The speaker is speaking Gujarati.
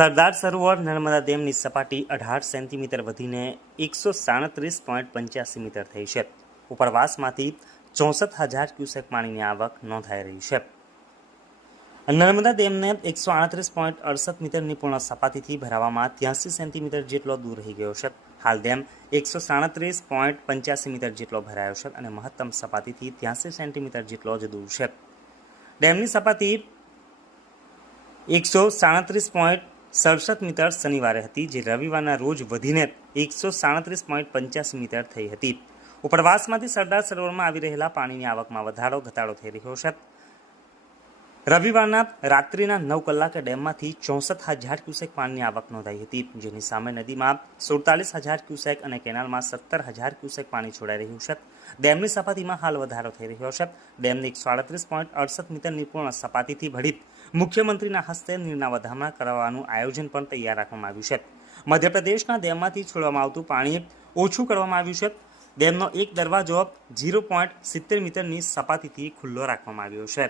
સરદાર સરોવર નર્મદા ડેમની સપાટી અઢાર સેન્ટીમીટર વધીને એકસો સાડત્રીસ પોઈન્ટ પંચ્યાસી મીટર થઈ છે. ઉપરવાસમાંથી ચોસઠ હજાર ક્યુસેક પાણીની આવક નોંધાઈ રહી છે. નર્મદા ડેમને એકસો આડત્રીસ પોઈન્ટ અડસઠ મીટરની પૂર્ણ સપાટીથી ભરાવામાં ત્યાસી સેન્ટીમીટર જેટલો દૂર રહી ગયો છે. હાલ ડેમ એકસો સાડત્રીસ પોઈન્ટ પંચ્યાસી મીટર જેટલો ભરાયો છે અને મહત્તમ સપાટીથી ત્યાસી સેન્ટીમીટર જેટલો જ દૂર છે. ડેમની સપાટી એકસો સાડત્રીસ પોઈન્ટ સડસઠ મીટર શનિવારે હતી, જે રવિવારના રોજ વધીને એકસો સાડત્રીસ પોઈન્ટ પંચ્યાસી મીટર થઈ હતી. ઉપરવાસમાંથી સરદાર સરોવરમાં આવી રહેલા પાણીની આવકમાં વધારો, ઘટાડો થઈ રહ્યો છે. રવિવારના રાત્રિના નવ કલાકે ડેમમાંથી ચોસઠ હજાર ક્યુસેક પાણીની આવક નોંધાઈ હતી, જેની સામે નદીમાં સુડતાલીસ હજાર ક્યુસેક અને કેનાલમાં સત્તર હજાર ક્યુસેક પાણી છોડાઈ રહ્યું છે. ડેમની સપાટીમાં હાલ વધારો થઈ રહ્યો છે. ડેમની એકસો આડત્રીસ પોઈન્ટ અડસઠ મીટરની પૂર્ણ સપાટીથી ભળી મુખ્યમંત્રીના હસ્તે નીરના વધામણા કરવાનું આયોજન પણ તૈયાર રાખવામાં આવ્યું છે. મધ્યપ્રદેશના ડેમમાંથી છોડવામાં આવતું પાણી ઓછું કરવામાં આવ્યું છે. ડેમનો એક દરવાજો ઝીરો પોઈન્ટ સિત્તેર મીટરની સપાટીથી ખુલ્લો રાખવામાં આવ્યો છે.